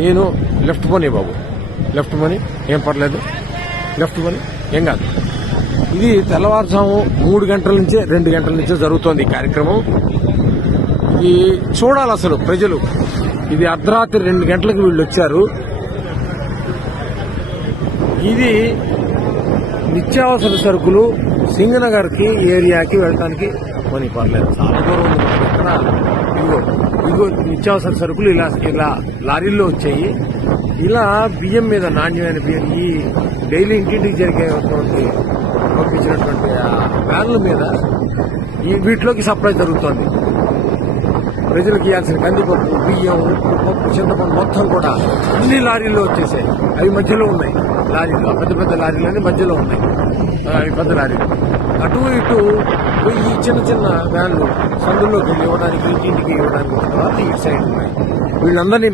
నేను లెఫ్ట్ పోనీ బాబు, లెఫ్ట్ పోనీ, ఏం పర్లేదు, లెఫ్ట్ పోనీ, ఏం కాదు. ఇది తెల్లవారుజాము 3 గంటల నుంచే 2 గంటల నుంచే జరుగుతోంది ఈ కార్యక్రమం. ఇది చూడాలి అసలు ప్రజలు. ఇది అర్ధరాత్రి 2 గంటలకు వీళ్ళు వచ్చారు. ఇది నిత్యావసర సరుకులు సింగనగర్ కి ఏరియాకి వెళ్ళడానికి పని పర్లేదు, చాలా దూరం ఉంది. ఇక్కడ ఇదిగో నిత్యావసర సరుకులు ఇలా లారీల్లో వచ్చాయి. ఇలా బియ్యం మీద, నాణ్యమైన బియ్యం, ఈ డైలీ ఇంటింటికి జరిగేటువంటి పంపించినటువంటి వ్యాన్ల మీద వీటిలోకి సప్లై జరుగుతోంది. ప్రజలకు ఇవ్వాల్సిన కందిపప్పు, బియ్యం, పప్పు, చింతపండు మొత్తం కూడా అన్ని లారీల్లో వచ్చేసాయి. అవి మధ్యలో ఉన్నాయి, లారీల్లో పెద్ద పెద్ద లారీలన్నీ మధ్యలో ఉన్నాయి. అవి పెద్ద లారీలు. అటు ఇటు ఈ చిన్న చిన్న వ్యాన్లు సందుల్లోకి వెళ్ళి ఇవ్వడానికి, ఇంటింటికి ఇవ్వడానికి తర్వాత ఇటు సైడ్ ఉన్నాయి. వీళ్ళందరినీ